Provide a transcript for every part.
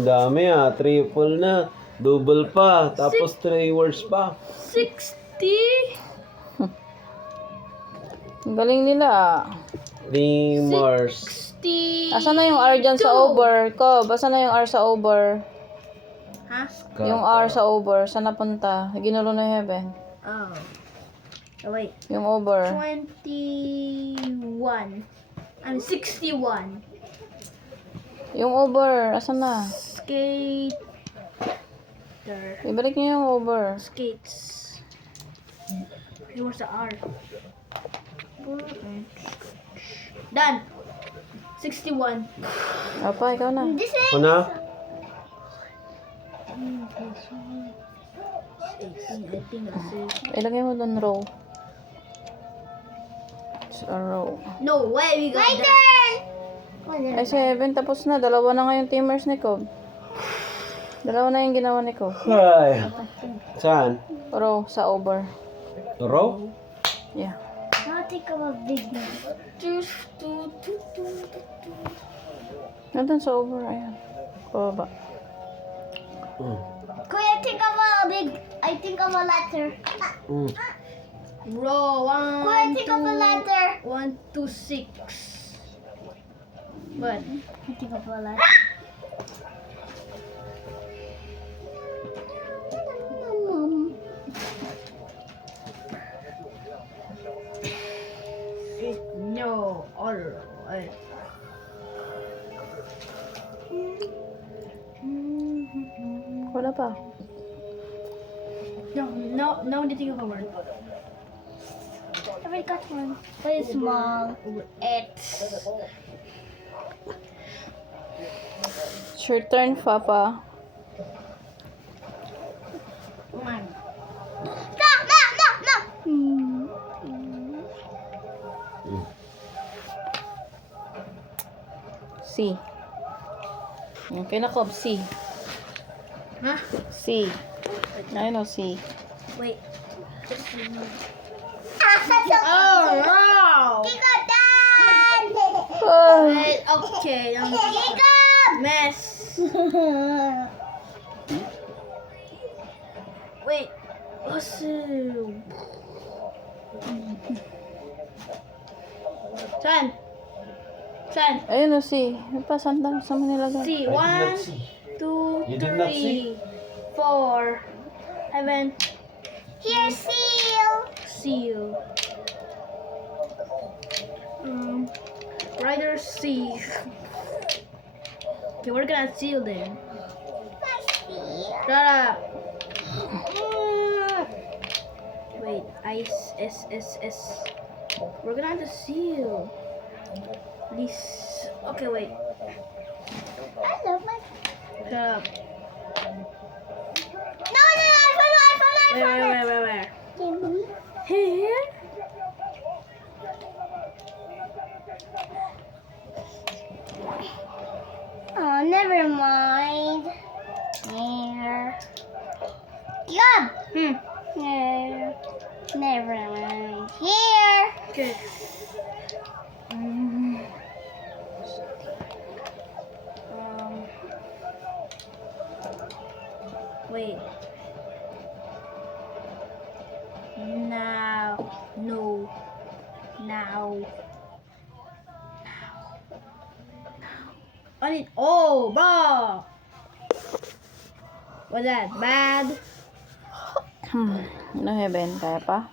Ang dami triple na. Double pa. Tapos 3 words pa. 60. Ang galing nila. 3 Mars. 60. Asan na yung R dyan sa over? Ko, basta na yung R sa over. Ha? Yung R sa over, saan napunta? Ginulo na yung heaven. Oh. Oh, wait. Yung over. 21. I'm 61. Yung over, asan na? Skater. Ibalik niyo yung over. Skates. Where's the R? Done. 61. Apa, ikaw na. Ako na? 18. I think that's it. Ilagay mo doon row. It's a row. No way, we got that. Ay, 7, tapos na. Dalawa na nga yung teamers ni Cobb. Dalawa na yung ginawa ni Cobb. Ay. Saan? Row sa over. Row? Yeah. I'll think of a big one. Nandun sa over, ayan. Pababa. Kuya, think of a big. I think of a letter. Bro, Kuya, think of a letter. 1, 2, 6. What? I think of a letter. No, alright. Wala pa. No, hindi think of a word. I already got one. Very small. It's It's your turn, Papa. man. No, no, no, no. C. Okay na, Cobb. C. Huh? C. Ayun o, C. Wait. Oh, Oh no! Jacob, done. Wait, okay. Mess. Wait. Awesome. Saan? Saan? Ayun o, C. Ano pa, saan mo nilagay? See, I did 1, not see. 2, You did not see? 3, 4. Heaven. Here's seal. Seal. Rider C. Okay, we're gonna seal then. My seal. Shut up. Wait, ice S. We're gonna have to seal. This. Okay, wait. I love my. Shut up. No, no, no, I found it. Where? Here? Oh, never mind. Here. Jacob. Here. Never mind. Here. Okay. Wait. Now. No. Now. On it. Oh, bro. What's that? Bad? Ano, heaven? Kaya pa?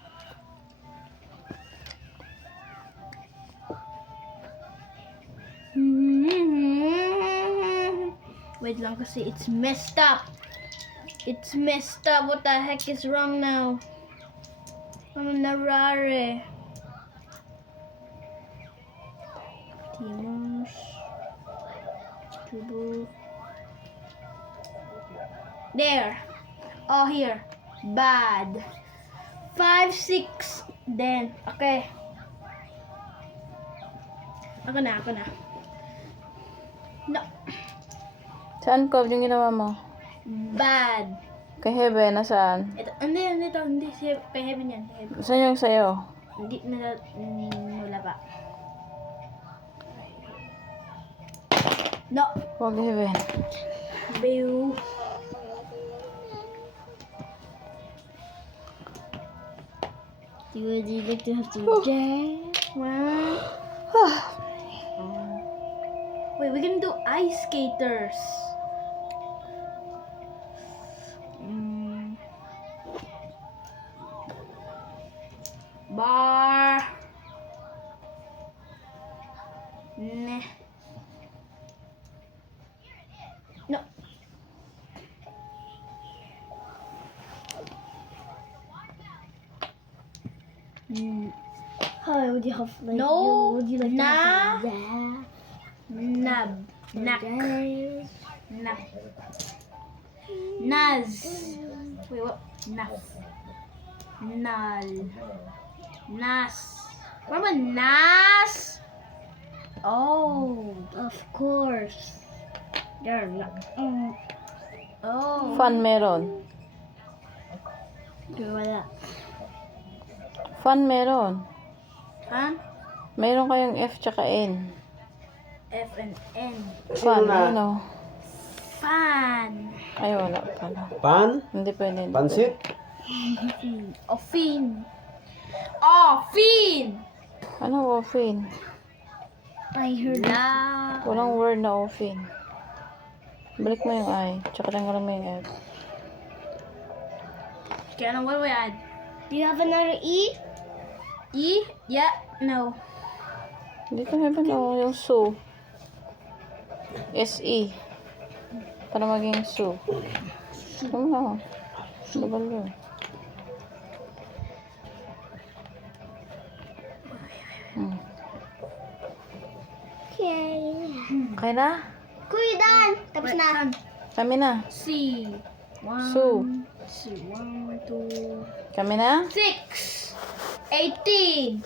Wait lang kasi it's messed up. It's messed up. What the heck is wrong now? Ano narare? Timos. Tubo. There. Oh, here. Bad. 5, 6. Then, okay. Ako na. No. Saan, Cobb, yung ginawa mo? Bad. Kay heaven, nasaan? Hindi. Kay Heaven yan. Kay Heaven. Saan yung sa'yo? Hindi wala pa. No. Huwag heaven. Boo. Would you like to have some jazz? Wait, we can do ice skaters. Bar. Nah. No. How would you have like? No, Would you like to have nah. some Nab. Nak. jazz? Nak. Naz. Wait, what? Naf. Nal. Nas. What about Nas? Oh. Of course. They're not. Oh. Fun meron. Wala. Fun meron. Fun? Meron kayong F tsaka N. F and N. Fun, na? ano? Fan. Ay, wala pala. Pan? Hindi pwede. hindi Pansit? Offin. Offin. pwede. Anong offin? I heard La. Walang word na offin. Balik mo yung I, tsaka tanggalin mo yung F. Okay, what do we add? Do you have another E? E? Yeah. No. Dito meron yung Sue. S-E. Para maging Sue. Ano na? W. Okay. Okay na? Kuya Dan! Tapos Wait, na. son. Kami na. C. One. Sue. Two. 1, 2, Kami na? 6. 18.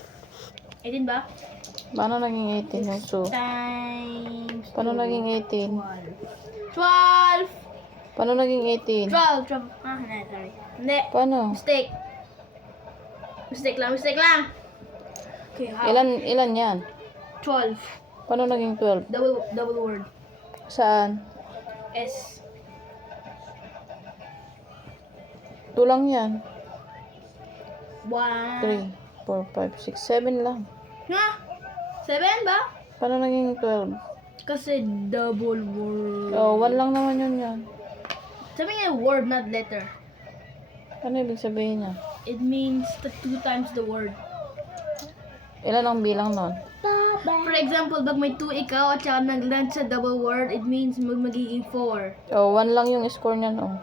18 ba? Paano naging 18 yung Sue? Times. Paano naging 18? 12. Paano naging 18? 12. Ah, hindi, sorry. Hindi. Paano? Mistake. Mistake lang. Okay, how? Ilan yan? 12. Paano naging 12? Double word. Saan? S. Tulang yan. 1. 3, 4, 5, 6, 7 lang. Ha? 7 ba? Paano naging 12? Kasi double word. Oh, 1 lang naman yun yan. Sabi nga word, not letter. Ano ibig sabihin niya? It means the 2 times the word. Ilan ang bilang nun? For example, pag may 2 ikaw at saka nag-land sa double word, it means magiging 4. Oh, 1 lang yung score niyan, oh.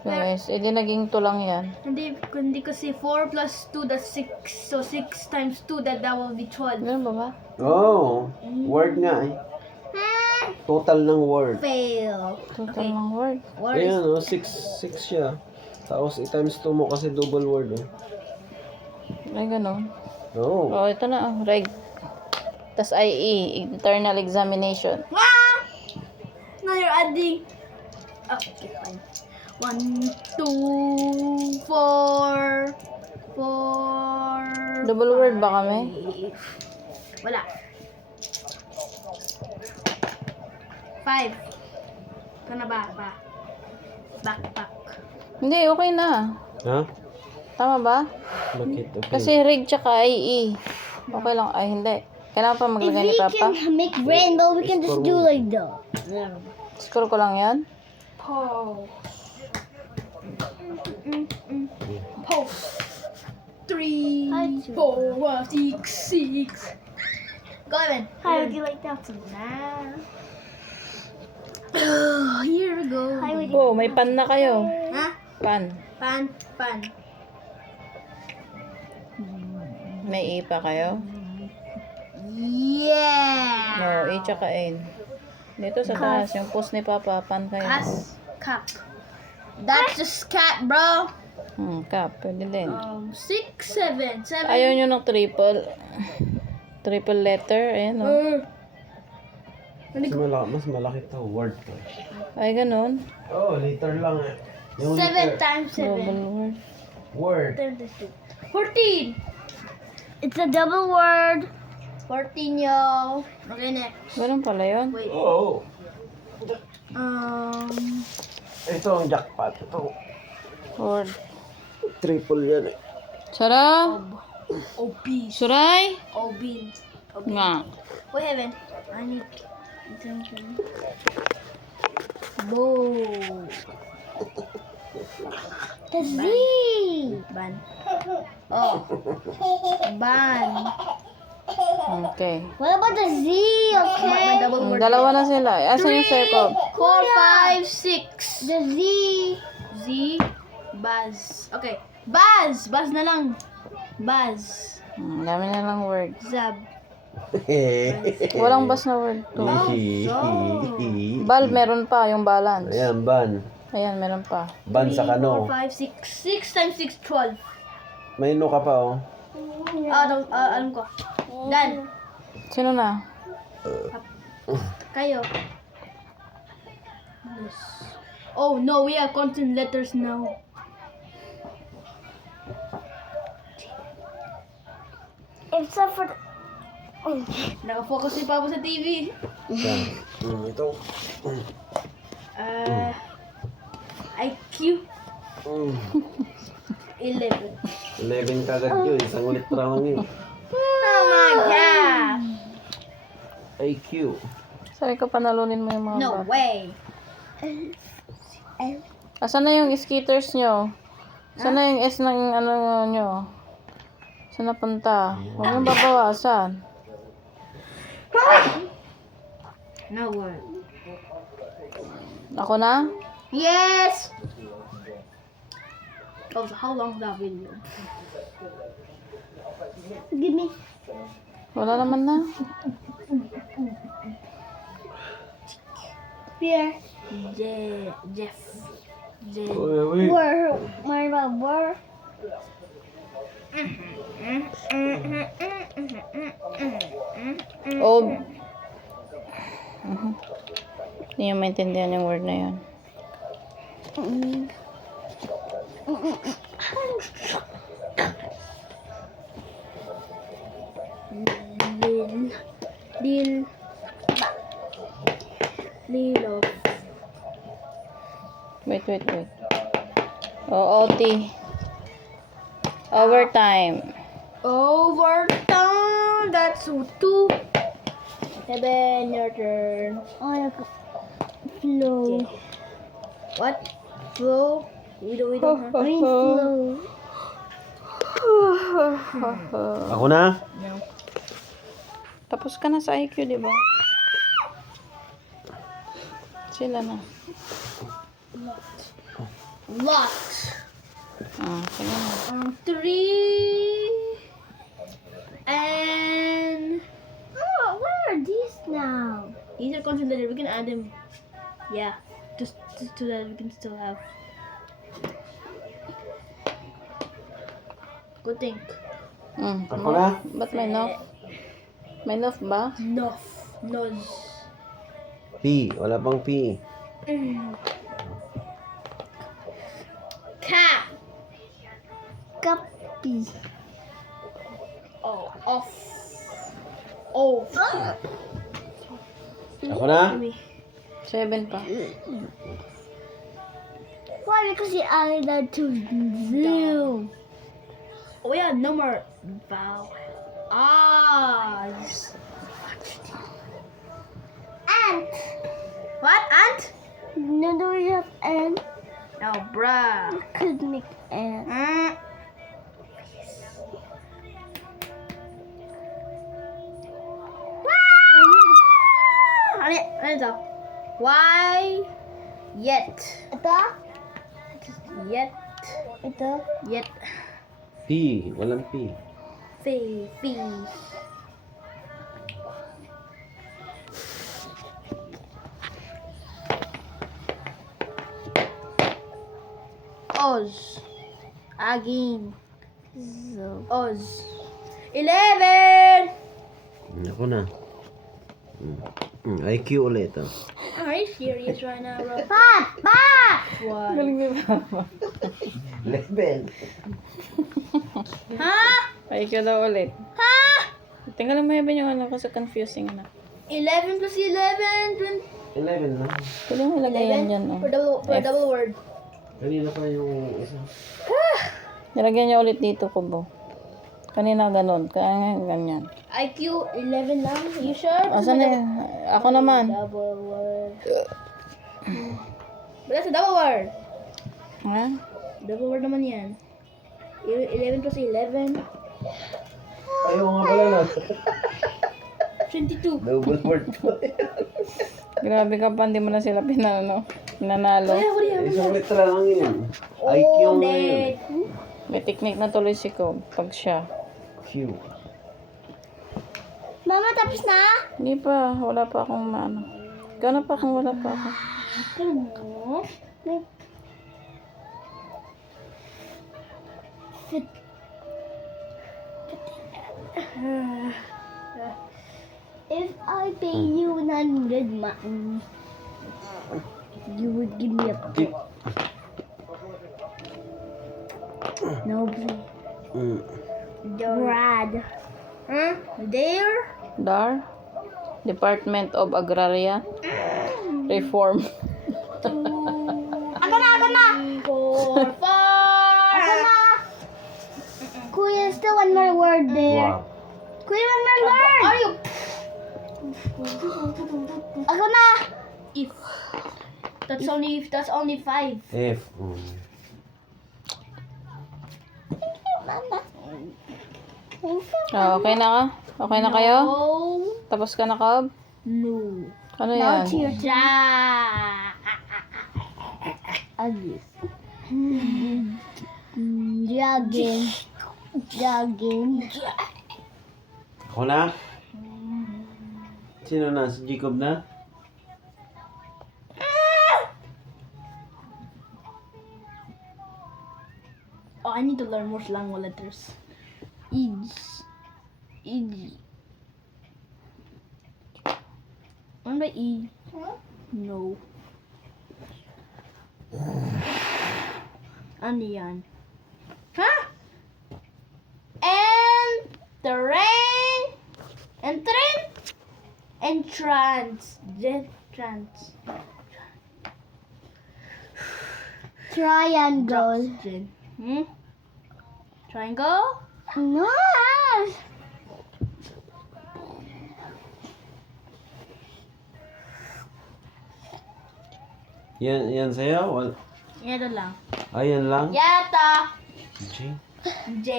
Yung S, edi naging 2 lang yan. Hindi kasi 4 plus 2, that's 6. So 6 times 2, that will be 12. Ganun ba ba? Oh, word nga eh. Total ng word. Fail. Total ng word. Word is Ayan, 6 siya. Tapos i-times 2 mo kasi double word eh. Ay, ganun. Oh. Oh, ito na, oh. Reg. Tas IE, internal examination. Ah! Now you're adding. Oh, okay, fine. 1, 2, 4, 4. Double word ba kami? Wala. 5. Ito na ba? Backpack. Hindi, okay na. Ha? Tama ba? Bakit? Okay. Kasi Reg tsaka IE. Okay lang. Ay, hindi. Kailangan pa If maglagay we ni Papa. can make rainbow, we can just do like that. Score ko lang yan. Pause. Pause. 3, 4, 5, 6. Go ahead. How would you like that? Nah. Here we go. How would you? Oh, may pan na kayo. Ha? Pan. Pan. May E pa kayo? Yeah. No, E tsaka N. Dito sa taas, yung post ni Papa, pan kayo. Cap. That's just cat, bro. Cap, pwede din. 6, 7. Ayaw nyo ng triple. Triple letter, ayan o. Mas malaki to. Word to. Ay, ganun. Oh, liter lang eh. Yung 7 times 7. Double word. Word. 14. It's a double word. 14, yo. Okay, next. Ganun pala yun. Wait. Oh. Ito ang jackpot. Ito. Or, Triple yan eh. Sarah? Obese. Suray? Obese. Nga. Wait, Heaven. I need. Whoa. The Z. Ban. Oh. Ban. Okay. What about the Z? Okay. May double word. Dalawa na sila. Asan yung circle? 4, 5, 6. The Z. Z. Buzz. Okay. Buzz. Buzz na lang. Buzz. Dami na lang word. Zab. Walang bas na word to. Bal, meron pa yung balance. Ayan, ban. Ayan, meron pa. Ban sa 4, kano. 5, 6. 6 times 6, 12. May no ka pa oh. Alam ko. Dan. Sino na? Kayo. Yes. Oh no, we have consonant letters now. Except for the... Nakafocus si Papa sa TV. Yan. Ito. IQ Mm. 11. 11 kagad yun. Isang litra lang yun. Oh my god. IQ. Sabi ko panalunin mo yung mga No bata. way. Asan na yung skaters nyo? Asan na yung S ng ano nyo? Saan napunta? Huwag yung babawasan. No word. Ako na? Yes. Oh, so how long is that video? Give me. Wala naman na. Here. Jeff. Uy. Where? Where? Oh. Hindi nyo maintindihan yung word na yun. Lilo. Wait. Oh, OT. Overtime. Overtime. That's 2. Heaven, your turn. I flow. Okay. What? Flow? We don't have. Green flow. Ako na? No. Tapos ka na sa IQ, di ba? Sila na. Lot. Sila na. 3 and Oh, where are these now? these are consonant. We can add them. Yeah, just so that we can still have. Good thing. Ako na? Ba't may nof? May nof ba? Nof. Noz. P. Wala pang P. Cap. Copy. Oh, off. Oh. Ako na? 7 pa. Why? Because you added that to zoo. Oh yeah, no more vowel. Oz. Ant. What? Ant? No, do we have ant? No, bruh. Could make ant. Ano ito? Why? Yet. Ito? Yet. Ito? Yet. P. Walang P. Fee. Oz. Again. Oz. 11! Ako na. IQ ulit. Are you serious right now, bro? Papa! What? Galing ni Papa. 11. Ha? IQ daw ulit. Ha? Tingnan mo yun yung ano kasi confusing na. 11 plus 11, 11 lang. Pwede mo ilagay yan dyan, oh. For double word. Kanina pa yung isa. Nilagyan niya ulit dito, Kubo. Kanina ganun. Kaya ngayon ganyan. IQ 11 lang. You sure? Asan na yun? Ako naman. Double word. But that's a double word. Ha? Double word naman yan. 11 plus 11. Ayaw nga pala na. 22. Double word pa. Grabe ka pa, hindi mo na sila pinanalo. Isang letra lang yun. IQ Oh, nga yun. net. May technique na tuloy si Cobb pag siya. Q. Mama, tapos na? Hindi pa, wala pa akong ano. Ikaw na pa kung wala pa ako. If I pay you 100 man, you would give me a Tip. no please. Brad. Huh? There? DAR? Department of Agraria Reform. Ako na! 4, 4. Ako na! Kuya, still one more word there. Wow. Kuya, one more word! Are you? Ako na! If. That's only 5. F. Mama. Oh, okay na ka? Okay na kayo? Oh. Tapos ka na, Cobb? No. Ano Now yan? it's your Ja. Agis. Jogging. Jogging. Ako na? Sino na? Si Jacob na? Oh, I need to learn more slang letters. Eads. Eads. Ano ba E? No. Ano yan? Huh? Train. Entrance. Trans. Triangle. Hmm? Triangle? No! Yan sa'yo? Yan lang. Ayan lang? Yata. G? J.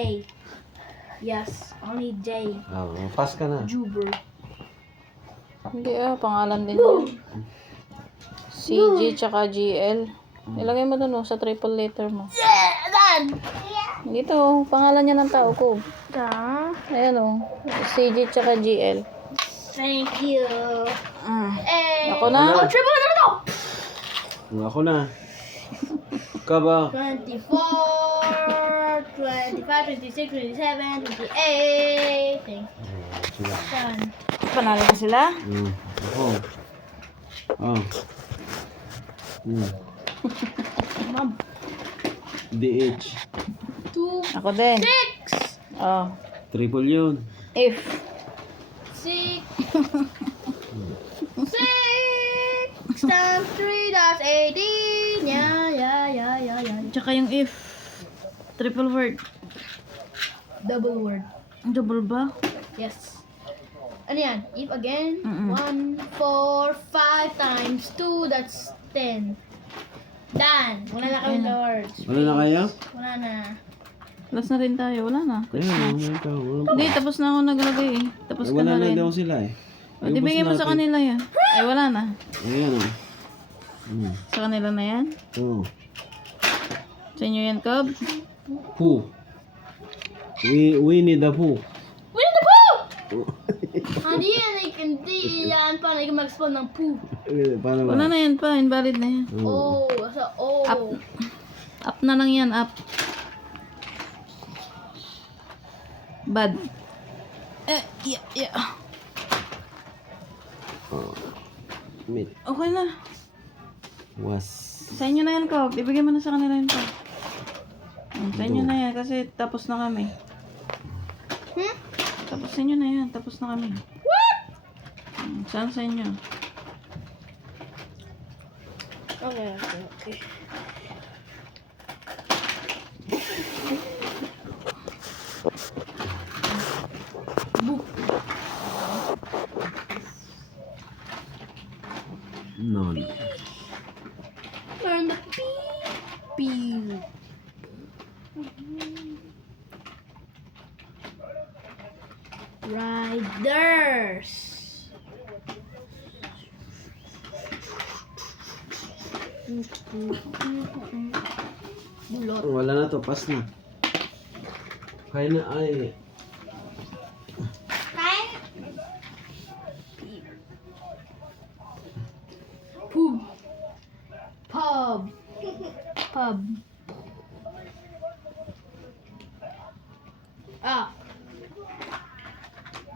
Yes, only J. Pass ka na. Juber. Hindi pangalan din yun. CG tsaka GL. Ilagay mo dun sa triple letter mo. Done. Dito, pangalan niya ng tao ko. Ayan CG tsaka GL. Thank you. Hey. Ako na? Oh, triple letter to. Ako na. Kaba. 24, 25, 26, 27, 28. Thank Sila. you. Panalo na sila? Ako. Oh. Mom. DH. 2, Ako din. 6, Oh. Triple yun. If. 6, 6 times 3, that's 18. Yeah. Tsaka yung if. Triple word. Double word. Double ba? Yes. Ano yan? If again, Mm-mm. 1, 4, 5 times 2, that's 10. Done. Wala na kami words. Wala na kaya? Wala na. Last na rin tayo. Wala na. Ayan, wala ka. Wala pa. Hindi, tapos na ako naglagay eh. Tapos ka Wala na na rin. daw sila eh. O, di bigay mo sa kanila yan. Ay, wala na. Ayan o. Sa kanila na yan. Oh. Sa inyo yan, Cobb. Pooh. We need a poo. Winnie the Pooh! Hindi yan, hindi yan pa na mag-spawn ng poo. Paano ba? Wala na yan pa. Invalid na yan. Oh, sa oh. Up. Up na lang yan. Up. Bad. Yeah. Meet. Okay na. Was. Sa inyo na yan, Cobb. Ibigay mo na sa kanila yun, Cobb. Sa inyo na yan kasi tapos na kami. Tapos sa inyo na yan. Tapos na kami. What? Saan sa inyo? Okay, okay, okay. No. Learn the beep. Riders. Bulot. Wala na to, pass na. Kaya na ay. Pub. Pub. Pub. Ah.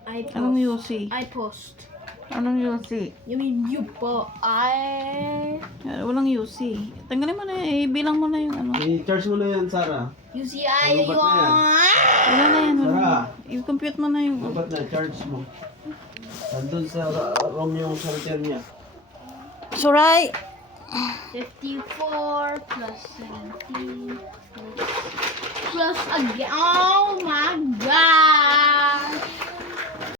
I Anong post. UC? I post. Anong UC? You mean you po? I Walang UC. Tanggalin mo na bilang mo na yung ano. I-charge mo na yan, Sarah. UCI Ano ba't na yan? Wala na yan. Sarah. I-compute mo na yung... Dapat na, charge mo. Nandun sa ROM yung charger niya. Suray! 54 plus 17 plus again. Oh my god!